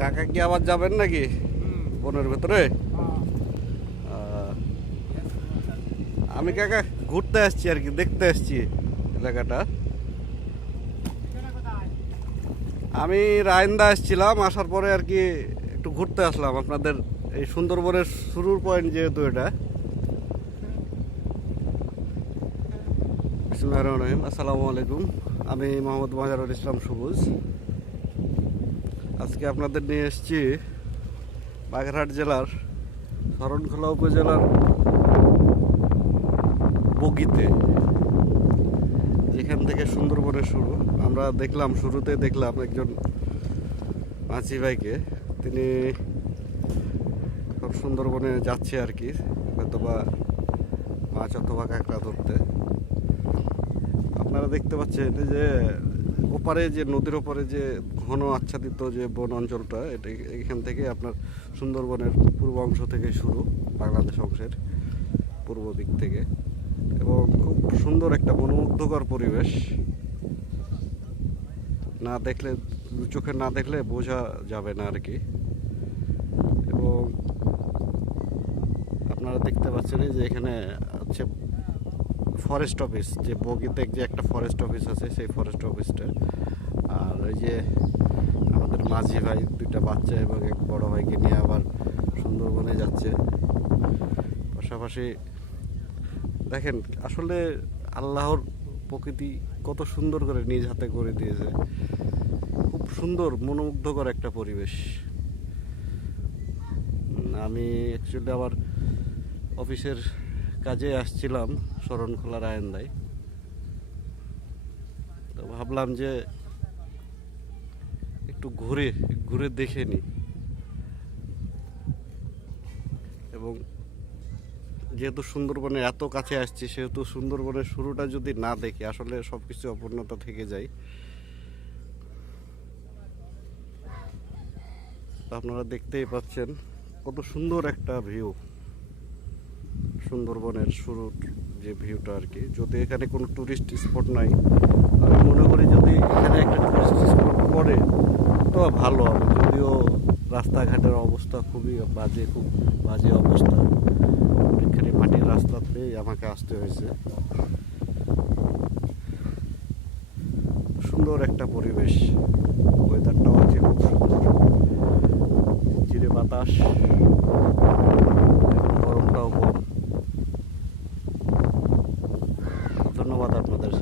কাকা কি আবার যাবেন নাকি? বনের ভেতরে? আমি কাকা ঘুরতে আসছি আর কি দেখতে আসছি এলাকাটা। আমি রায়ন্দা আসছিলাম আসার পরে আর কি একটু ঘুরতে আসলাম। আপনাদের এই সুন্দরবনের শুরুর পয়েন্ট যেহেতু এটা। রহিম। আসসালামু আলাইকুম। আমি মোহাম্মদ মাজারুল ইসলাম সবুজ। আজকে আপনাদের নিয়ে এসেছি বাগেরহাট জেলার শরণখোলা উপজেলার বগিতে, যেখান থেকে সুন্দরবনের শুরু। আমরা দেখলাম, শুরুতে দেখলাম একজন মাঝি ভাইকে। তিনি খুব সুন্দরবনে যাচ্ছে আর কি, হয়তোবা মাছ অথবা কাঁকড়া ধরতে। আপনারা দেখতে পাচ্ছেন যে ওপারে যে, নদীর ওপারে যে ঘন আচ্ছাদিত যে বন অঞ্চলটা, এটা এখান থেকে আপনার সুন্দরবনের পূর্ব অংশ থেকে শুরু, বাংলাদেশ অংশের পূর্ব দিক থেকে। এবং খুব সুন্দর একটা মনোমুগ্ধকর পরিবেশ। না দেখলে চোখে না দেখলে বোঝা যাবে না আর কি এবং আপনারা দেখতে পাচ্ছেন যে এখানে হচ্ছে ফরেস্ট অফিস যে বগিতে যে একটা ফরেস্ট অফিস আছে, সেই ফরেস্ট অফিসটা আর ওই যে আমাদের মাঝি ভাই, দুইটা বাচ্চা এবং এক বড় ভাইকে নিয়ে আবার সুন্দরবনে যাচ্ছে। পাশাপাশি দেখেন, আসলে আল্লাহর প্রকৃতি কত সুন্দর করে নিজ হাতে করে দিয়েছে। খুব সুন্দর, মনোমুগ্ধকর একটা পরিবেশ। আমি অ্যাকচুয়ালি আবার অফিসের কাজে আসছিলাম শরণখোলা রায়ন্দায় তো ভাবলাম যে একটু ঘুরে ঘুরে দেখে নি এবং যেহেতু সুন্দরবনে এত কাছে আসছি, সেহেতু সুন্দরবনের শুরুটা যদি না দেখি, আসলে সব কিছু অপূর্ণতা থেকে যায়। আপনারা দেখতেই পাচ্ছেন, কত সুন্দর একটা ভিউ সুন্দরবনের শুরুর যে ভিউটা আর কি। যদি এখানে কোনো টুরিস্ট স্পট নাই, আমি মনে করি যদি এখানে একটা টুরিস্ট স্পট পড়ে, তো ভালো হবে। যদিও রাস্তাঘাটের অবস্থা খুবই বাজে, খুব বাজে অবস্থা। এখানে মাটির রাস্তা রাস্তাতেই আমাকে আসতে হয়েছে। সুন্দর একটা পরিবেশ। ওয়েদারটাও আছে খুব সুন্দর। চিরে বাতাস। धन्यवाद আপনাদের।